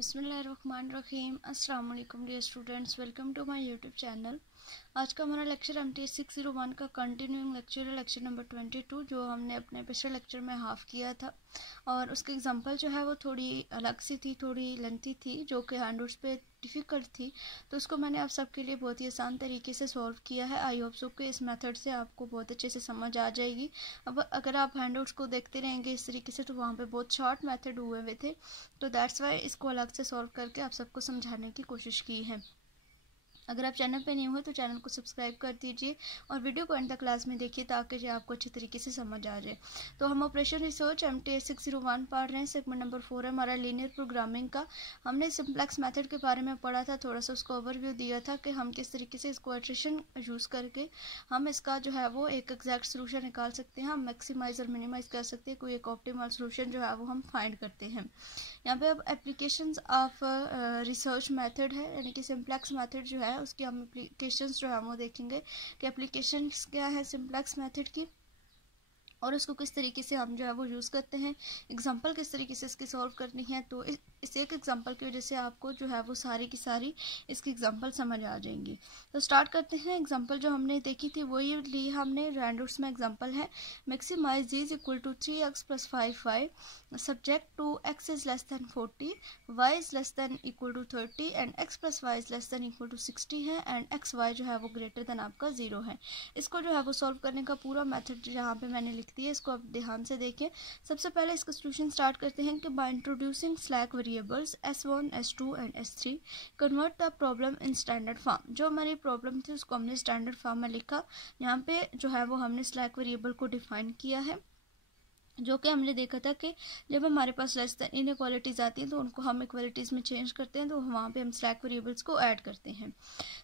बिस्मिल्लाहिर्रहमानिर्रहीम। अस्सलाम वालेकुम dear students, welcome to my YouTube channel. आज का हमारा लेक्चर MTS 601 का कंटिन्यूइंग लेक्चर है, लेक्चर नंबर 22, जो हमने अपने पिछले लेक्चर में हाफ किया था। और उसकी एग्जांपल जो है वो थोड़ी अलग सी थी, थोड़ी लेंथी थी, जो कि हैंडआउट्स पे डिफ़िकल्ट थी। तो उसको मैंने आप सबके लिए बहुत ही आसान तरीके से सॉल्व किया है। आई होप सो कि इस मेथड से आपको बहुत अच्छे से समझ आ जाएगी। अब अगर आप हैंडआउट्स को देखते रहेंगे इस तरीके से, तो वहाँ पे बहुत शॉर्ट मेथड हुए हुए थे, तो दैट्स वाई इसको अलग से सॉल्व करके आप सबको समझाने की कोशिश की है। अगर आप चैनल पे न्यू हो तो चैनल को सब्सक्राइब कर दीजिए और वीडियो को एंड तक क्लास में देखिए, ताकि जो आपको अच्छी तरीके से समझ आ जाए। तो हम ऑपरेशन रिसर्च MTS 601 पढ़ रहे हैं। सेगमेंट नंबर 4 है हमारा लीनियर प्रोग्रामिंग का। हमने सिंप्लेक्स मेथड के बारे में पढ़ा था, थोड़ा सा उसको ओवरव्यू दिया था कि हम किस तरीके से इसको इटरेशन यूज़ करके हम इसका जो है वो एक एग्जैक्ट सोल्यूशन निकाल सकते हैं, हम मैक्सिमाइज और मिनिमाइज कर सकते हैं, कोई एक ऑप्टिमल सोल्यूशन जो है वो हम फाइंड करते हैं। यहाँ पे अब एप्लीकेशंस ऑफ रिसर्च मेथड है, यानी कि सिंप्लेक्स मेथड जो है उसकी हम एप्लीकेशंस जो है वो देखेंगे कि एप्लीकेशंस क्या है सिंप्लेक्स मेथड की, और उसको किस तरीके से हम जो है वो यूज़ करते हैं, एग्जांपल किस तरीके से इसकी सॉल्व करनी है। तो इस एक एग्जांपल की वजह से आपको जो है वो सारी की सारी इसकी एग्जांपल समझ आ जाएंगी। तो स्टार्ट करते हैं। एग्जांपल जो हमने देखी थी वही ली हमने, हैंडआउट्स में एग्जांपल है maximise is equal to 3x + 5y subject to x is less than 40, y is less than equal to 30 and x + y is less than equal to 60 है, एंड एक्स वाई जो है वो greater than आपका 0 है। इसको जो है वो सॉल्व करने का पूरा मेथड यहाँ पे मैंने लिख दिया, इसको आप ध्यान से देखें। सबसे पहले इसका सोल्यूशन स्टार्ट करते हैं कि by introducing slack variables S1, S2 and S3 convert the problem in standard form. जो हमारी प्रॉब्लम थी उसको हमने स्टैंडर्ड फॉर्म में लिखा। यहाँ पे जो है वो हमने स्लैक वेरिएबल को डिफाइन किया है, जो कि हमने देखा था कि जब हमारे पास लेस दैन इनइक्वालिटीज़ आती हैं तो उनको हम इक्वालिटीज़ में चेंज करते हैं, तो वहाँ पे हम स्लैक वेरिएबल्स को ऐड करते हैं।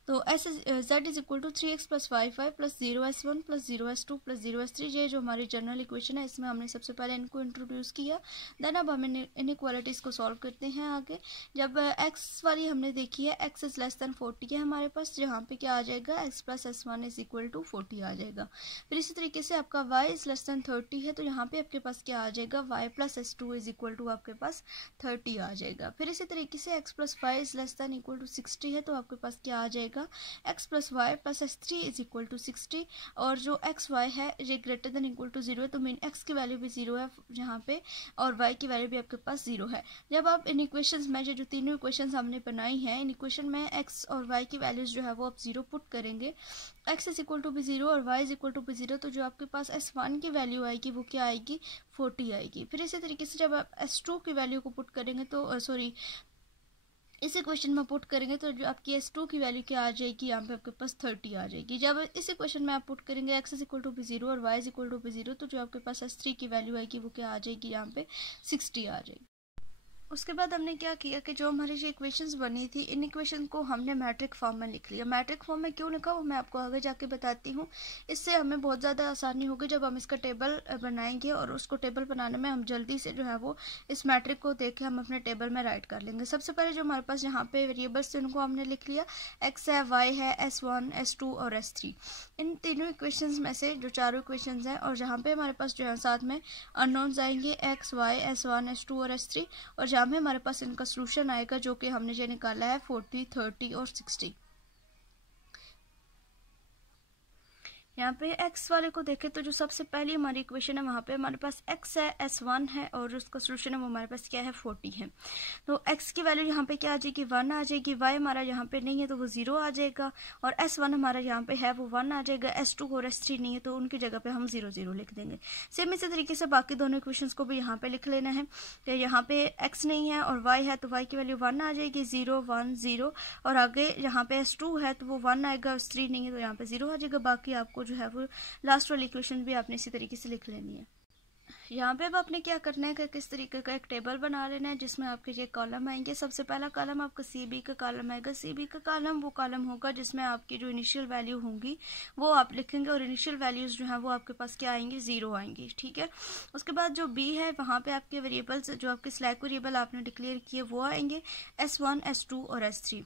तो z is equal to 3x + 5y + 0s1 + 0s2 + 0s3, ये जो हमारी जनरल इक्वेशन है, इसमें हमने सबसे पहले इनको इंट्रोड्यूस किया। देन अब हम इनइक्वालिटीज़ को सॉल्व करते हैं आगे। जब x वाली हमने देखी है, x इज लेस दैन 40 है हमारे पास, जहाँ पे क्या आ जाएगा, x + s1 is equal to 40 आ जाएगा। फिर इसी तरीके से आपका y इज लेस दैन 30 है, तो यहाँ पे आपके पास क्या आ जाएगा, y + s2 is equal to आपके पास 30 आ जाएगा। फिर इसी तरीके से x + y is less than equal to 60 है, तो आपके पास क्या आ जाएगा, x + y + s3 is equal to 60, और जो x y है ये ग्रेटर देन इक्वल टू 0 है, तो मीन x की वैल्यू भी 0 है यहाँ पे, और y की वैल्यू भी आपके पास 0 है। जब आप इन इक्वेशंस में जो तीनों इक्वेशंस हमने बनाई हैं, इन इक्वेशन में x और y की वैल्यूज जो है वो आप 0 पुट करेंगे, x इज इक्वल टू भी 0 और y इज इक्वल टू भी 0, तो जो आपके पास s1 की वैल्यू आएगी वो क्या आएगी, 40 आएगी। फिर इसी तरीके से जब आप s2 की वैल्यू को पुट करेंगे, तो इस इक्वेशन में पुट करेंगे, तो जो आपकी S2 की वैल्यू क्या आ जाएगी, यहाँ पे आपके पास 30 आ जाएगी। जब इस इक्वेशन में आप पुट करेंगे x इज इक्वल टू भी 0 और y इज इक्वल टू भी 0, तो जो आपके पास S3 की वैल्यू आएगी वो क्या आ जाएगी, यहाँ पे 60 आ जाएगी। उसके बाद हमने क्या किया कि जो हमारी जो इक्वेशंस बनी थी, इन इक्वेशन को हमने मैट्रिक फॉर्म में लिख लिया। मैट्रिक फॉर्म में क्यों लिखा वो मैं आपको आगे जाके बताती हूँ। इससे हमें बहुत ज़्यादा आसानी होगी जब हम इसका टेबल बनाएंगे, और उसको टेबल बनाने में हम जल्दी से जो है वो इस मैट्रिक को देख के हम अपने टेबल में राइट कर लेंगे। सबसे पहले जो हमारे पास यहाँ पे वेरिएबल्स थे उनको हमने लिख लिया, x है, y है, s1, s2 और s3। इन तीनों इक्वेशंस में से जो चारों इक्वेशंस हैं, और जहाँ पे हमारे पास जो है साथ में अननोन्स आएंगे x, y, s1, s2 और s3, और जहाँ पे हमारे पास इनका सॉल्यूशन आएगा जो कि हमने जो निकाला है 40, 30 और 60। यहाँ पे x वाले को देखें तो जो सबसे पहली हमारी इक्वेशन है वहाँ पे हमारे पास x है, s1 है, और उसका सॉल्यूशन है वो हमारे पास क्या है, 40 है। तो x की वैल्यू यहाँ पे क्या आ जाएगी, 1 आ जाएगी, y हमारा यहाँ पे नहीं है तो वो 0 आ जाएगा, और s1 हमारा यहाँ पे है वो 1 आ जाएगा, s2 और s3 नहीं है तो उनकी जगह पे हम 0, 0 लिख देंगे। सेम इसी तरीके से बाकी दोनों इक्वेशंस को भी यहाँ पे लिख लेना है। तो यहाँ पे x नहीं है और y है, तो y की वैल्यू 1 आ जाएगी, 0, 1, 0, और आगे यहाँ पे s2 है तो वो 1 आएगा, s3 नहीं है तो यहाँ पे 0 आ जाएगा। बाकी आपको जो है वो लास्ट वाली इक्वेशन भी आपने इसी तरीके से लिख लेनी है। यहाँ पे अब आपने क्या करना है कि किस तरीके का एक टेबल बना लेना है, जिसमें आपके ये कॉलम आएंगे। सबसे पहला कॉलम आपका CB का कॉलम आएगा। CB का कॉलम वो कॉलम होगा जिसमें आपकी जो इनिशियल वैल्यू होंगी वो आप लिखेंगे, और इनिशियल वैल्यूज जो है वो आपके पास क्या आएंगी, 0 आएंगी, ठीक है। उसके बाद जो B है वहाँ पे आपके वेरिएबल्स, जो आपके स्लैक वेरिएबल आपने डिक्लेयर किए वो आएंगे, S1, S2 और S3।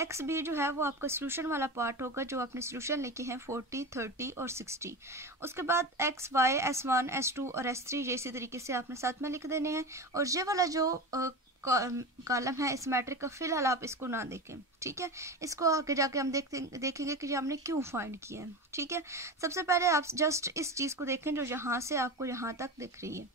XB जो है वो आपका सोल्यूशन वाला पार्ट होगा, जो आपने सोल्यूशन लिखे हैं 40, 30 और 60। उसके बाद x, y, s1, s2 और s3 इसी तरीके से आपने साथ में लिख देने हैं। और ये वाला जो कॉलम है इस मैट्रिक का, फिलहाल आप इसको ना देखें, ठीक है। इसको आगे जाके हम देखेंगे कि हमने क्यों फाइंड किया है, ठीक है। सबसे पहले आप जस्ट इस चीज़ को देखें जो यहाँ से आपको यहाँ तक दिख रही है।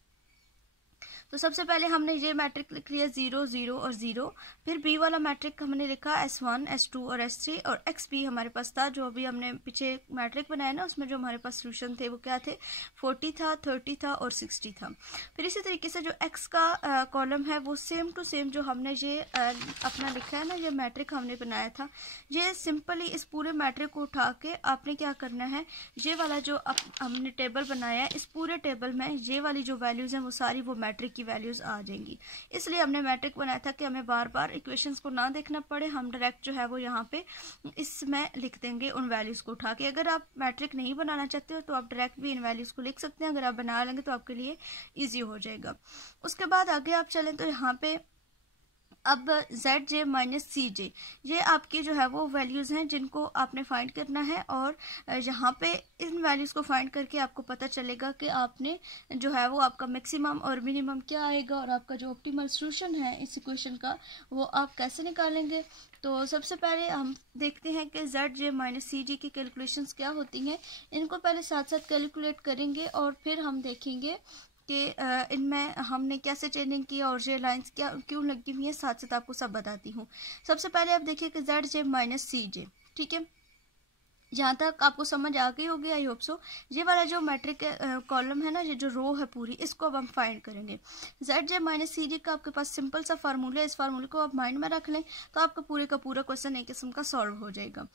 तो सबसे पहले हमने ये मैट्रिक लिख लिया 0 0 और 0, फिर बी वाला मैट्रिक हमने लिखा S1 S2 और S3, और एक्स बी हमारे पास था जो अभी हमने पीछे मैट्रिक बनाया ना, उसमें जो हमारे पास सोल्यूशन थे वो क्या थे, 40 था, 30 था और 60 था। फिर इसी तरीके से जो एक्स का कॉलम है वो सेम टू सेम जो हमने ये अपना लिखा है ना, ये मैट्रिक हमने बनाया था, ये सिंपली इस पूरे मैट्रिक को उठा के आपने क्या करना है, ये वाला जो हमने टेबल बनाया है, इस पूरे टेबल में ये वाली जो वैल्यूज़ हैं वो सारी वो मैट्रिक की वैल्यूज आ जाएंगी। इसलिए हमने मैट्रिक बनाया था कि हमें बार बार इक्वेशंस को ना देखना पड़े, हम डायरेक्ट जो है वो यहाँ पे इसमें लिख देंगे उन वैल्यूज को उठा के। अगर आप मैट्रिक नहीं बनाना चाहते हो तो आप डायरेक्ट भी इन वैल्यूज को लिख सकते हैं, अगर आप बना लेंगे तो आपके लिए ईजी हो जाएगा। उसके बाद आगे आप चलें तो यहाँ पे अब ZJ माइनस CJ ये आपकी जो है वो वैल्यूज़ हैं जिनको आपने फाइंड करना है, और यहाँ पे इन वैल्यूज़ को फाइंड करके आपको पता चलेगा कि आपने जो है वो आपका मैक्सिमम और मिनिमम क्या आएगा, और आपका जो ऑप्टिमल सॉल्यूशन है इस इक्वेशन का वो आप कैसे निकालेंगे। तो सबसे पहले हम देखते हैं कि ZJ माइनस CJ की कैलकुलेशंस क्या होती हैं। इनको पहले साथ साथ कैलकुलेट करेंगे और फिर हम देखेंगे कि इनमें हमने कैसे चेंजिंग किया और ये लाइंस क्या क्यों लगी हुई है, साथ साथ आपको सब बताती हूँ। सबसे पहले आप देखिए कि ZJ माइनस CJ, ठीक है, यहाँ तक आपको समझ आ गई होगी आई होप सो। ये वाला जो मैट्रिक कॉलम है ना, ये जो रो है पूरी, इसको अब हम फाइंड करेंगे। ZJ माइनस CJ का आपके पास सिंपल सा फार्मूला है, इस फार्मूले को आप माइंड में रख लें तो आपका पूरे का पूरा क्वेश्चन एक किस्म का सॉल्व हो जाएगा।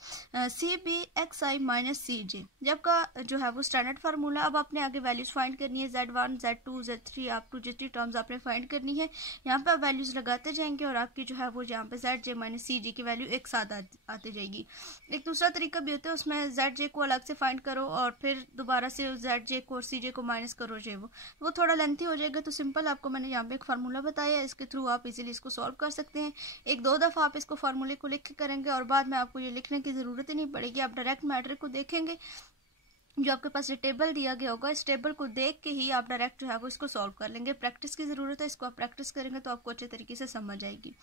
CBXI माइनस CJ जब का जो है वो स्टैंडर्ड फार्मूला। अब आपने आगे वैल्यूज फाइंड करनी है, Z1 Z2 Z3 आप टू जितनी टर्म्स आपने फाइंड करनी है, यहाँ पे आप वैल्यूज लगाते जाएंगे और आपकी जो है वो यहाँ पे ZJ माइनस CJ की वैल्यू एक साथ आती जाएगी। एक दूसरा तरीका भी होता है, उसमें ZJ को अलग से फाइंड करो और फिर दोबारा से ZJ को और CJ को माइनस करो, वो थोड़ा लेंथी हो जाएगा। तो सिंपल आपको मैंने यहाँ पे एक फार्मूला बताया है, इसके थ्रू आप इजीली इसको सॉल्व कर सकते हैं। एक दो दफ़ा आप इसको फार्मूले को लिख के करेंगे और बाद में आपको ये लिखने की ज़रूरत ही नहीं पड़ेगी, आप डायरेक्ट मैट्रिक को देखेंगे जो आपके पास ये टेबल दिया गया होगा, इस टेबल को देख के ही आप डायरेक्ट जो है वो इसको सॉल्व कर लेंगे। प्रैक्टिस की ज़रूरत है, इसको आप प्रैक्टिस करेंगे तो आपको अच्छे तरीके से समझ आएगी।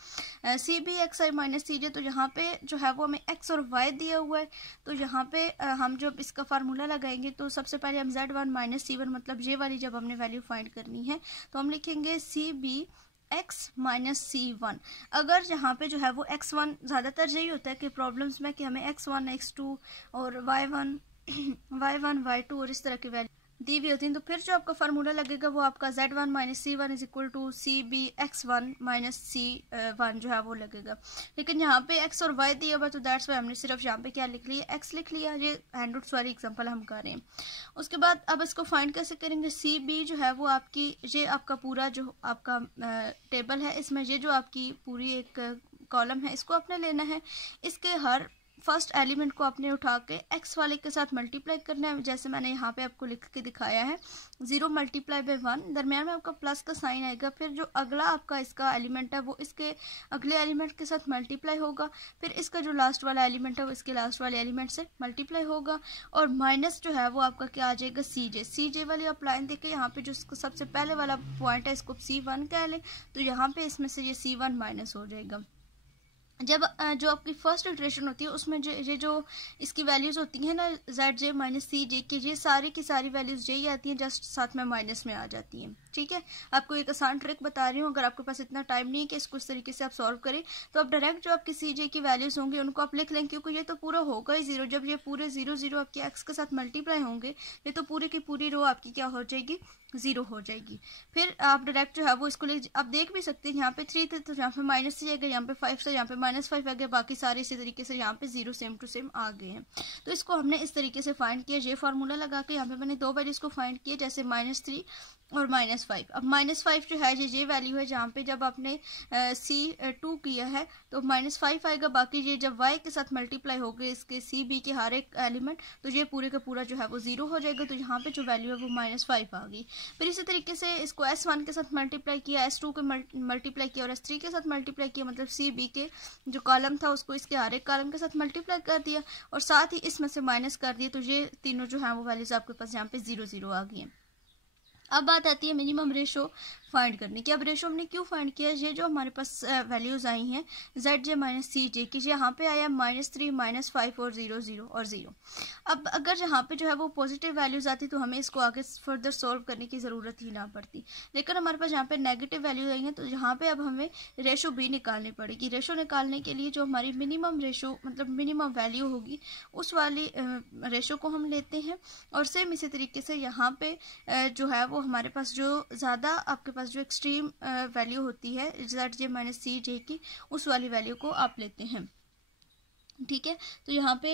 CBXI माइनस CJ, तो यहाँ पे जो है वो हमें x और y दिया हुआ है, तो यहाँ पे हम जब इसका फार्मूला लगाएंगे तो सबसे पहले हम Z1 माइनस C1 मतलब ये वाली जब हमने वैल्यू फाइंड करनी है तो हम लिखेंगे CBX माइनस C1। अगर यहाँ पे जो है वो x1, ज़्यादातर यही होता है कि प्रॉब्लम्स में कि हमें x1 x2 और y1 y2 और इस तरह की वैल्यू दी हुई होती हैं, तो फिर जो आपका फार्मूला लगेगा वो आपका Z1 minus C1 is equal to CBX1 minus C1 जो है वो लगेगा। लेकिन यहाँ पे x और y दिया हुआ तो दैट्स वाई हमने सिर्फ यहाँ पे क्या लिख लिया, x लिख लिया। ये हैंडआउट्स वाली एग्जांपल हम कर रहे हैं। उसके बाद अब इसको फाइंड कैसे करेंगे, CB जो है वो आपकी ये आपका पूरा जो आपका टेबल है, इसमें ये जो आपकी पूरी एक कॉलम है इसको आपने लेना है। इसके हर फर्स्ट एलिमेंट को आपने उठा के x वाले के साथ मल्टीप्लाई करना है, जैसे मैंने यहाँ पे आपको लिख के दिखाया है। 0 मल्टीप्लाई बाय 1, दरम्यान में आपका प्लस का साइन आएगा, फिर जो अगला आपका इसका एलिमेंट है वो इसके अगले एलिमेंट के साथ मल्टीप्लाई होगा, फिर इसका जो लास्ट वाला एलिमेंट है वो इसके लास्ट वाले एलिमेंट से मल्टीप्लाई होगा, और माइनस जो है वो आपका क्या आ जाएगा, CJ वाली आप लाइन देखे यहाँ पे जो सबसे पहले वाला पॉइंट है इसको C1 कह लें, तो यहाँ पे इसमें से ये C1 माइनस हो जाएगा। जब जो आपकी फर्स्ट इटरेशन होती है उसमें ये जो इसकी वैल्यूज़ होती हैं ना ZJ माइनस CJ की, ये सारी की सारी वैल्यूज़ यही आती हैं, जस्ट साथ में माइनस में आ जाती हैं। ठीक है, आपको एक आसान ट्रिक बता रही हूँ, अगर आपके पास इतना टाइम नहीं है कि इसको इस तरीके से आप सॉल्व करें तो आप डायरेक्ट जो आपकी CJ की वैल्यूज़ होंगी उनको आप लिख लें, क्योंकि ये तो पूरा होगा ही 0। जब ये पूरे 0 0 आपके x के साथ मल्टीप्लाई होंगे ये तो पूरे की पूरी रो आपकी क्या हो जाएगी, 0 हो जाएगी। फिर आप डायरेक्ट जो है वो इसको आप देख भी सकते हैं, यहाँ पे 3 थे तो यहाँ पे माइनस 3 आ गया, यहाँ पे 5 था यहाँ पे -5 आ गया, बाकी सारे इसी तरीके से यहाँ पे 0 सेम टू सेम आ गए हैं। तो इसको हमने इस तरीके से फाइंड किया, ये फार्मूला लगा के यहाँ पे मैंने दो वैल्यूज को फाइंड किया, जैसे -3 और -5। अब -5 जो है ये वैल्यू है जहाँ पे जब आपने C2 किया है तो -5 आएगा, बाकी ये जब y के साथ मल्टीप्लाई हो गए इसके CB के हर एक एलिमेंट तो ये पूरे का पूरा जो है वो 0 हो जाएगा, तो यहाँ पे जो वैल्यू है वो -5 आ गई। फिर इसी तरीके से इसको S1 के साथ मल्टीप्लाई किया, S2 के मल्टीप्लाई किया और S3 के साथ मल्टीप्लाई किया, मतलब CB के जो कॉलम था उसको इसके हर एक कॉलम के साथ मल्टीप्लाई कर दिया और साथ ही इसमें से माइनस कर दिया, तो ये तीनों जो है वो वैल्यूज आपके पास यहाँ पे 0 0 आ गई हैं। अब बात आती है मिनिमम रेशो। फाइंड करने की। अब रेशो हमने क्यों फाइंड किया, ये जो हमारे पास वैल्यूज आई हैं जेड जे माइनस सी जे की, यहाँ पे आया -3 -5 और 0 0 और 0। अब अगर यहाँ पे जो है वो पॉजिटिव वैल्यूज आती तो हमें इसको आगे फर्दर सॉल्व करने की ज़रूरत ही ना पड़ती, लेकिन हमारे पास यहाँ पे नेगेटिव वैल्यूज आई हैं तो यहाँ पे अब हमें रेशो भी निकालनी पड़ेगी। रेशो निकालने के लिए जो हमारी मिनिमम रेशो मतलब मिनिमम वैल्यू होगी उस वाली रेशो को हम लेते हैं, और सेम इसी तरीके से यहाँ पे जो है वो हमारे पास जो ज़्यादा आपके पास जो एक्सट्रीम वैल्यू होती है जेड जे माइनस सी जे की, उस वाली वैल्यू को आप लेते हैं। ठीक है, तो यहाँ पे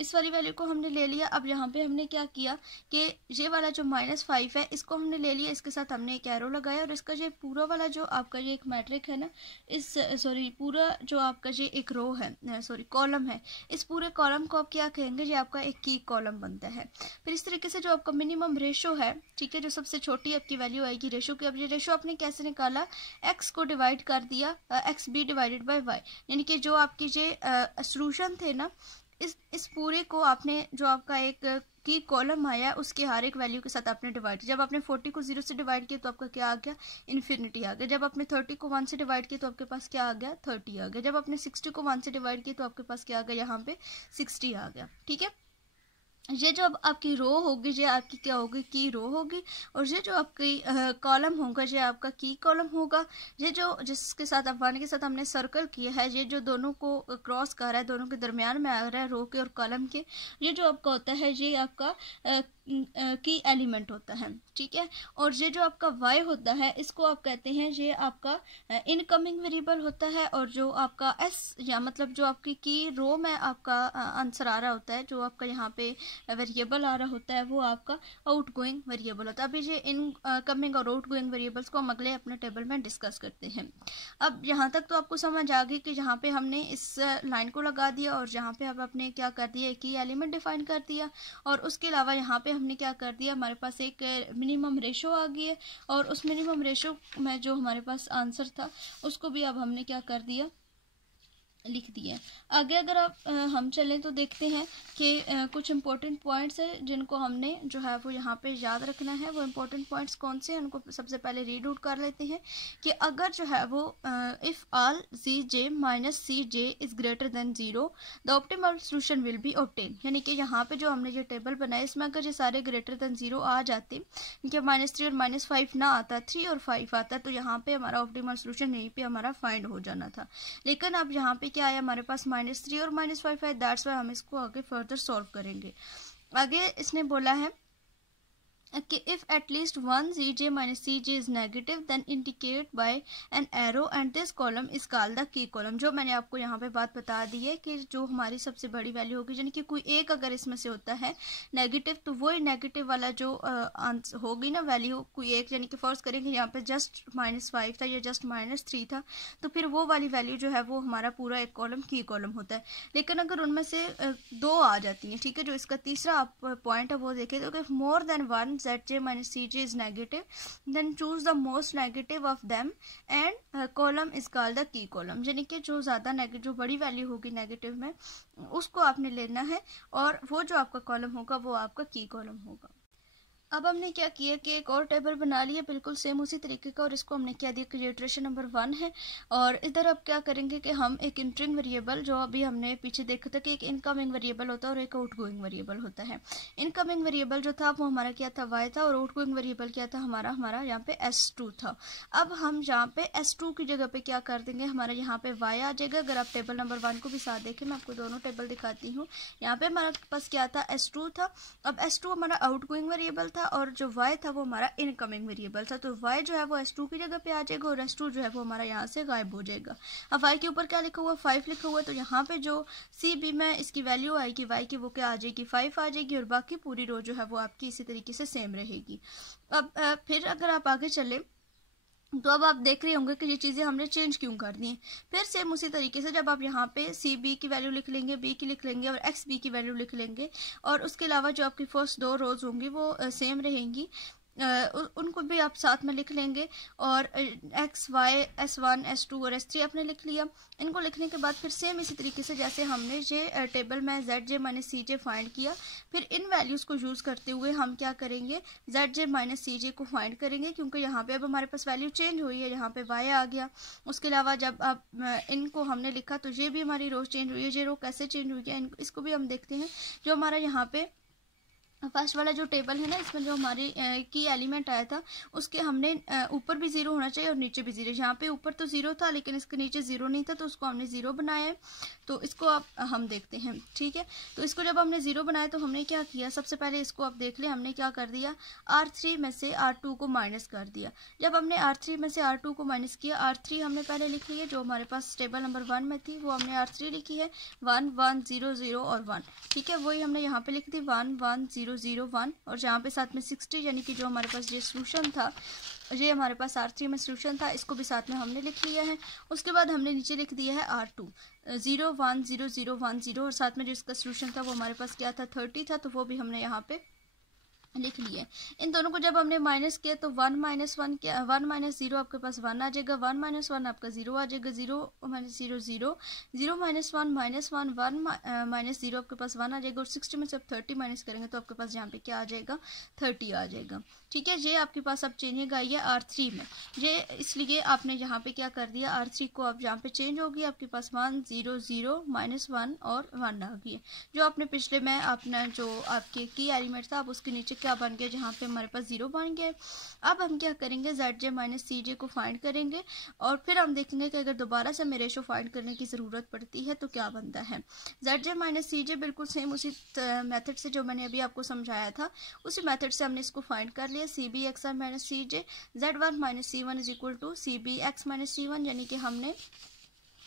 इस वाली वैल्यू को हमने ले लिया। अब यहाँ पे हमने क्या किया कि ये वाला जो -5 है इसको हमने ले लिया, इसके साथ हमने एक एरो लगाया, और इसका ये पूरा वाला जो आपका ये एक मैट्रिक है ना, इस पूरा जो आपका ये एक रो है कॉलम है, इस पूरे कॉलम को आप क्या कहेंगे, ये आपका एक की कॉलम बनता है। फिर इस तरीके से जो आपका मिनिमम रेशो है, ठीक है, जो सबसे छोटी आपकी वैल्यू आएगी रेशो की। अब ये रेशो आपने कैसे निकाला, एक्स को डिवाइड कर दिया X B divided by Y, यानी कि जो आपकी ये सोल्यूशन थे ना, इस पूरे को आपने जो आपका एक की कॉलम आया उसके हर एक वैल्यू के साथ आपने डिवाइड किया। जब आपने 40 को 0 से डिवाइड किया तो आपका क्या आ गया, इन्फिनिटी आ गया। जब आपने 30 को 1 से डिवाइड किया तो आपके पास क्या आ गया, 30 आ गया। जब आपने 60 को 1 से डिवाइड किया तो आपके पास क्या आ गया, यहाँ पे 60 आ गया। ठीक है, ये जो अब आपकी रो होगी ये आपकी क्या होगी, की रो होगी, और ये जो आपकी कॉलम होगा ये आपका की कॉलम होगा। ये जो जिसके साथ अफवान के साथ हमने सर्कल किया है, ये जो दोनों को क्रॉस कर रहा है, दोनों के दरमियान में आ रहा है रो के और कॉलम के, ये जो आपका होता है ये आपका की एलिमेंट होता है। ठीक है, और ये जो आपका y होता है इसको आप कहते हैं ये आपका इनकमिंग वेरिएबल होता है, और जो आपका s या मतलब जो आपकी की रो में आपका आंसर आ रहा होता है, जो आपका यहाँ पे वेरिएबल आ रहा होता है, वो आपका आउटगोइंग वेरिएबल होता है। अभी ये इनकमिंग और आउटगोइंग वेरिएबल्स को हम अगले अपने टेबल में डिस्कस करते हैं। अब यहाँ तक तो आपको समझ आ गई कि यहाँ पे हमने इस लाइन को लगा दिया और यहाँ पे अब आपने क्या कर दिया, की एलिमेंट डिफाइन कर दिया, और उसके अलावा यहाँ पे हमने क्या कर दिया, हमारे पास एक मिनिमम रेशो आ गई है, और उस मिनिमम रेशो में जो हमारे पास आंसर था उसको भी अब हमने क्या कर दिया, लिख दिए। आगे अगर आप हम चलें तो देखते हैं कि कुछ इंपॉर्टेंट पॉइंट्स है जिनको हमने जो है वो यहाँ पे याद रखना है। वो इंपॉर्टेंट पॉइंट्स कौन से हैं उनको सबसे पहले रीड आउट कर लेते हैं कि अगर जो है वो if all G J minus C J is greater than 0 the optimal solution will be obtain. यानी कि यहाँ पे जो हमने ये टेबल बनाया इसमें अगर ये सारे ग्रेटर देन 0 आ जाते, कि -3 और -5 ना आता, 3 और 5 आता, तो यहाँ पे हमारा ऑप्टिमल सोल्यूशन यहीं पे हमारा फाइंड हो जाना था। लेकिन अब यहाँ पे क्या है, हमारे पास -3 और -5 है, दैट्स वाई हम इसको आगे फर्दर सॉल्व करेंगे। आगे इसने बोला है कि if at least one cj minus cj is negative then indicate by an arrow and this column is called the key column। जो मैंने आपको यहाँ पे बात बता दी है कि जो हमारी सबसे बड़ी वैल्यू होगी, यानी कि कोई एक अगर इसमें से होता है नेगेटिव, तो वही नेगेटिव वाला जो आंसर होगी ना वैल्यू कोई एक, यानी कि फर्ज करेंगे यहाँ पे जस्ट -5 था या जस्ट -3 था, तो फिर वो वाली वैल्यू जो है वो हमारा पूरा एक कॉलम की कॉलम होता है। लेकिन अगर उनमें से 2 आ जाती हैं, ठीक है, जो इसका तीसरा आप पॉइंट है वो देखें, तो if more than one zj minus cj is negative then choose the most negative of them and column is called the key column। यानी कि जो ज़्यादा नेगेटिव, जो बड़ी वैल्यू होगी नेगेटिव में, उसको आपने लेना है, और वो जो आपका कॉलम होगा वो आपका की कॉलम होगा। अब हमने क्या किया कि एक और टेबल बना लिया बिल्कुल सेम उसी तरीके का, और इसको हमने क्या दिया कि इटरेशन नंबर 1 है। और इधर अब क्या करेंगे कि हम एक इंटरिंग वेरिएबल, जो अभी हमने पीछे देखा था कि एक इनकमिंग वेरिएबल होता है और एक आउटगोइंग वेरिएबल होता है। इनकमिंग वेरिएबल जो था वो हमारा क्या था, y था, और आउटगोइंग वेरिएबल क्या था हमारा यहाँ पे s2 था। अब हम यहाँ पे s2 की जगह पे क्या कर देंगे, हमारा यहाँ पे y आ जाएगा। अगर आप टेबल नंबर 1 को भी साथ देखें, मैं आपको दोनों टेबल दिखाती हूँ। यहाँ पे हमारे पास क्या था, s2 था। अब s2 हमारा आउटगोइंग वेरिएबल और जो y था वो हमारा इनकमिंग वेरिएबल था, तो y जो है वो s2 की जगह पे आ जाएगा और s2 जो है वो हमारा यहाँ से गायब हो जाएगा। अब y के ऊपर क्या लिखा हुआ, 5 लिखा हुआ है, तो यहाँ पे जो सी बी में इसकी वैल्यू आएगी y की वो क्या आ जाएगी, 5 आ जाएगी, और बाकी पूरी रो जो है वो आपकी इसी तरीके से सेम रहेगी। अब फिर अगर आप आगे चले तो अब आप देख रहे होंगे कि ये चीज़ें हमने चेंज क्यों कर दी हैं। फिर सेम उसी तरीके से जब आप यहाँ पे सी बी की वैल्यू लिख लेंगे, बी की लिख लेंगे और एक्स बी की वैल्यू लिख लेंगे, और उसके अलावा जो आपकी फर्स्ट 2 रोज होंगी वो सेम रहेंगी। उनको भी आप साथ में लिख लेंगे। और एक्स वाई S1 S2 और S3 आपने लिख लिया। इनको लिखने के बाद फिर सेम इसी तरीके से जैसे हमने जे टेबल में ZJ माइनस CJ फाइंड किया, फिर इन वैल्यूज़ को यूज़ करते हुए हम क्या करेंगे, ZJ माइनस CJ को फाइंड करेंगे, क्योंकि यहाँ पे अब हमारे पास वैल्यू चेंज हुई है, यहाँ पे Y आ गया। उसके अलावा जब अब इनको हमने लिखा तो ये भी हमारी रो चेंज हुई है। ये रो कैसे चेंज हुई है इसको भी हम देखते हैं। जो हमारा यहाँ पे फर्स्ट वाला जो टेबल है ना, इसमें जो हमारी की एलिमेंट आया था उसके हमने ऊपर भी ज़ीरो होना चाहिए और नीचे भी ज़ीरो। यहाँ पे ऊपर तो ज़ीरो था लेकिन इसके नीचे ज़ीरो नहीं था, तो उसको हमने ज़ीरो बनाया है। तो इसको आप हम देखते हैं, ठीक है। तो इसको जब हमने ज़ीरो बनाया तो हमने क्या किया, सबसे पहले इसको आप देख लें, हमने क्या कर दिया, R3 में से R2 को माइनस कर दिया। जब हमने R3 में से R2 को माइनस किया, R3 हमने पहले लिख ली है जो हमारे पास टेबल नंबर 1 में थी, वो हमने R3 लिखी है 1 1 0 0 और 1, ठीक है। वही हमने यहाँ पे लिख दी 1 1 0 0 1, और जहाँ पे साथ में 60 यानी कि जो हमारे पास ये सोल्यूशन था, ये हमारे पास R3 में सोल्यूशन था, इसको भी साथ में हमने लिख लिया है। उसके बाद हमने नीचे लिख दिया है R2 0 1 0 0 1 0, और साथ में जो इसका सोल्यूशन था वो हमारे पास क्या था, 30 था, तो वो भी हमने यहाँ पे लिख लिए। इन दोनों को जब हमने माइनस किया तो 1 माइनस 1 क्या, 1 माइनस 0 आपके पास 1 आ जाएगा, 1 माइनस 1 आपका 0 आ जाएगा, 0 माइनस 0 0, 0 माइनस 1 माइनस 1, 1 माइनस 0 आपके पास 1 आ जाएगा, और 60 में से आप 30 माइनस करेंगे तो आपके पास यहाँ पे क्या आ जाएगा, 30 आ जाएगा, ठीक है। ये आपके पास अब चेंजिंग आई है R3 में, ये इसलिए आपने यहाँ पे क्या कर दिया, R3 को अब यहाँ पे चेंज होगी, आपके पास 1 0 0 माइनस 1 और 1 आ गई है। जो आपने पिछले में अपना जो आपके की एलिमेंट था, अब उसके नीचे क्या बन गया, जहाँ पे हमारे पास 0 बन गया। अब हम क्या करेंगे, ZJ माइनस CJ को फाइंड करेंगे, और फिर हम देखेंगे कि अगर दोबारा से हमें रेशो फाइंड करने की ज़रूरत पड़ती है तो क्या बनता है। ZJ माइनस CJ बिल्कुल सेम उसी मेथड से जो मैंने अभी आपको समझाया था, उसी मेथड से हमने इसको फाइंड कर लिया। CBXR minus CJ, Z1 minus C1 is equal to CBX minus C1, यानी कि हमने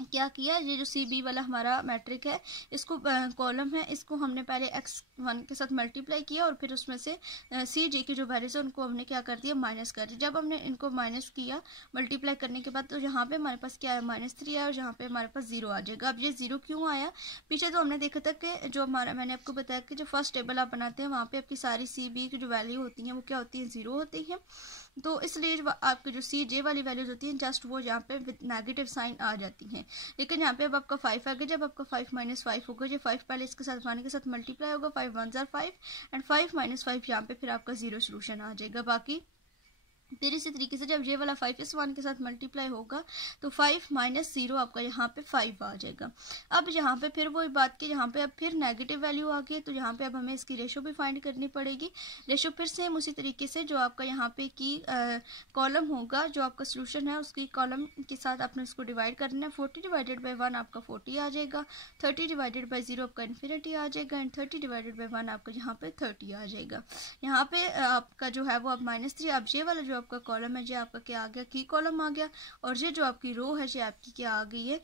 क्या किया, ये जो CB वाला हमारा मैट्रिक है, इसको कॉलम है, इसको हमने पहले x1 के साथ मल्टीप्लाई किया, और फिर उसमें से CJ की जो वैल्यूज है उनको हमने क्या कर दिया, माइनस कर दिया। जब हमने इनको माइनस किया मल्टीप्लाई करने के बाद, तो यहाँ पे हमारे पास क्या है, -3 आया, और यहाँ पे हमारे पास 0 आ जाएगा। अब ये 0 क्यों आया, पीछे तो हमने देखा था कि जो हमारा, मैंने आपको बताया कि जो फर्स्ट टेबल आप बनाते हैं वहाँ पे आपकी सारी CB की जो वैल्यू होती हैं वो क्या होती है, 0 होती है। तो इसलिए आपकी जो CJ वाली वैल्यूज होती हैं जस्ट वो यहाँ पे विद नेगेटिव साइन आ जाती हैं। लेकिन यहाँ पे अब आपका 5 आ गया, जब आपका 5 माइनस 5 होगा, ये 5 पहले इसके साथ 1 के साथ मल्टीप्लाई होगा, 5 1 ज़ार 5, एंड 5 माइनस 5 यहाँ पे फिर आपका 0 सोल्यूशन आ जाएगा। बाकी फिर इसी तरीके से जब ये वाला 5 इस 1 के साथ मल्टीप्लाई होगा तो 5 माइनस 0 आपका यहाँ पे 5 आ जाएगा। अब यहाँ पे फिर वही बात की, यहाँ पे अब फिर नेगेटिव वैल्यू आ गई, तो यहाँ पे अब हमें इसकी रेशो भी फाइंड करनी पड़ेगी। रेशो फिर सेम उसी तरीके से जो आपका यहाँ पे की कॉलम होगा, जो आपका सोल्यूशन है उसकी कॉलम के साथ आपने उसको डिवाइड करना है। 40 डिवाइडेड बाई 1 आपका 40 आ जाएगा, 30 डिवाइडेड बाई 0 आपका इन्फिनिटी आ जाएगा, एंड 30 डिवाइडेड बाई 1 आपका यहाँ पे 30 आ जाएगा। यहाँ पे आपका जो है वो अब -3, अब ये वाला जो आपका कॉलम है, ये आपका क्या आ गया, की कॉलम आ गया, और ये जो आपकी रो है ये आपकी क्या आ गई है,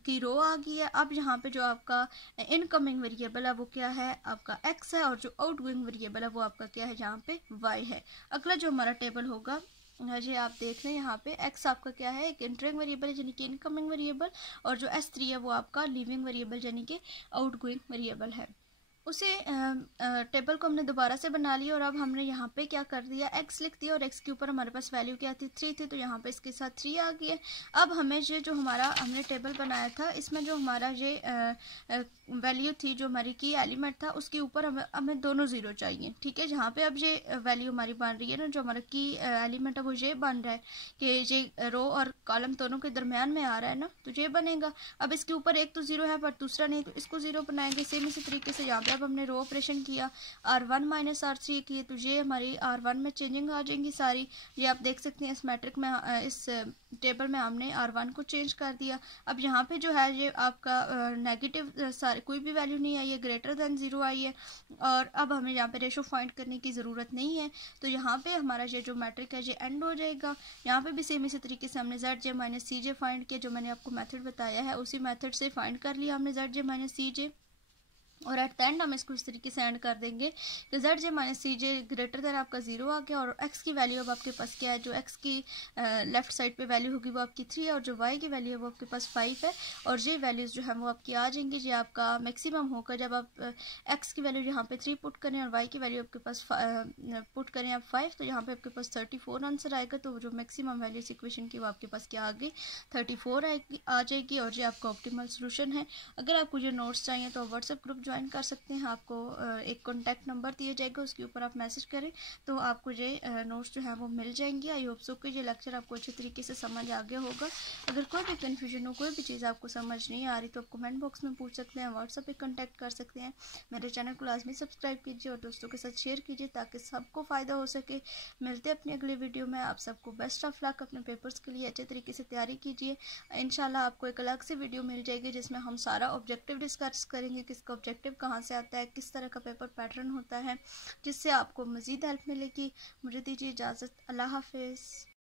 की रो आ गई है। अब यहाँ पे जो आपका इनकमिंग वेरिएबल है वो क्या है, आपका x है, और जो आउटगोइंग वेरिएबल है वो आपका क्या है, यहाँ पे y है। अगला जो हमारा टेबल होगा, ये आप देख रहे हैं यहाँ पे x आपका क्या है, एक इंटरिंग वेरिएबल है यानी कि इनकमिंग वेरिएबल, और जो S3 है वो आपका लिविंग वेरिएबल यानी कि आउटगोइंग वेरिएबल है। उसे टेबल को हमने दोबारा से बना लिया, और अब हमने यहाँ पे क्या कर दिया, x लिख दिया, और x के ऊपर हमारे पास वैल्यू क्या थी, 3 थी, तो यहाँ पे इसके साथ 3 आ गई है। अब हमें ये जो हमारा हमने टेबल बनाया था, इसमें जो हमारा ये वैल्यू थी, जो हमारी की एलिमेंट था, उसके ऊपर हमें दोनों 0 चाहिए, ठीक है। जहाँ पे अब ये वैल्यू हमारी बन रही है ना, जो हमारा की एलिमेंट है वो ये बन रहा है कि ये रो और कॉलम दोनों के दरमियान में आ रहा है ना, तो ये बनेगा। अब इसके ऊपर एक तो 0 है पर दूसरा नहीं, तो इसको 0 बनाएंगे। सेम इसी तरीके से यहाँ पे अब हमने रो ऑपरेशन किया, R1 माइनस R3 किए, तो ये हमारी R1 में चेंजिंग आ जाएंगी सारी। ये आप देख सकते हैं इस मैट्रिक में, इस टेबल में हमने R1 को चेंज कर दिया। अब यहाँ पे जो है ये आपका नेगेटिव सारे कोई भी वैल्यू नहीं आई है, ग्रेटर देन 0 आई है, और अब हमें यहाँ पे रेशो फाइंड करने की ज़रूरत नहीं है। तो यहाँ पे हमारा ये जो मैट्रिक है ये एंड हो जाएगा। यहाँ पे भी सेम इसी तरीके से हमने ZJ माइनस CJ फाइंड किया, जो मैंने आपको मेथड बताया है उसी मेथड से फाइंड कर लिया हमने ZJ माइनस CJ। और एट द एंड हम इसको इस तरीके से एंड कर देंगे कि जेड जे माइनस सी जे ग्रेटर देन आपका 0 आ गया, और एक्स की वैल्यू अब आपके पास क्या है, जो एक्स की लेफ्ट साइड पे वैल्यू होगी वो आपकी 3 है, और जो वाई की वैल्यू है वो आपके पास 5 है, और ये वैल्यूज़ जो है वो आपकी आ जाएंगी। ये आपका मैक्सिमम होगा जब आप एक्स की वैल्यू यहाँ पे 3 पुट करें और वाई की वैल्यू आपके पास पुट करें आप 5, तो यहाँ पे आपके पास 34 आंसर आएगा। तो जो मैक्सिमम वैल्यू इस इक्वेशन की वो आपके पास क्या आ गई, 34 आ जाएगी, और ये आपका ऑप्टिमल सोल्यूशन है। अगर आपको ये नोट्स चाहिए तो आप व्हाट्सएप ग्रुप ज्वाइन कर सकते हैं। आपको एक कॉन्टैक्ट नंबर दिया जाएगा, उसके ऊपर आप मैसेज करें तो आपको ये नोट्स जो है वो मिल जाएंगी। आई होप सो कि ये लेक्चर आपको अच्छे तरीके से समझ आ गया होगा। अगर कोई भी कन्फ्यूजन हो, कोई भी चीज़ आपको समझ नहीं आ रही तो आप कमेंट बॉक्स में पूछ सकते हैं, व्हाट्सएप पे कॉन्टैक्ट कर सकते हैं। मेरे चैनल को लाजमी सब्सक्राइब कीजिए और दोस्तों के साथ शेयर कीजिए ताकि सबको फ़ायदा हो सके। मिलते हैं अपनी अगली वीडियो में। आप सबको बेस्ट ऑफ लक, अपने पेपर्स के लिए अच्छे तरीके से तैयारी कीजिए। इंशाल्लाह आपको एक अलग से वीडियो मिल जाएगी जिसमें हम सारा ऑब्जेक्टिव डिस्कस करेंगे, किसका ऑब्जेक्टिव कहाँ से आता है, किस तरह का पेपर पैटर्न होता है, जिससे आपको मज़ीद हेल्प मिलेगी। मुझे दीजिए इजाज़त। अल्लाह हाफिज़।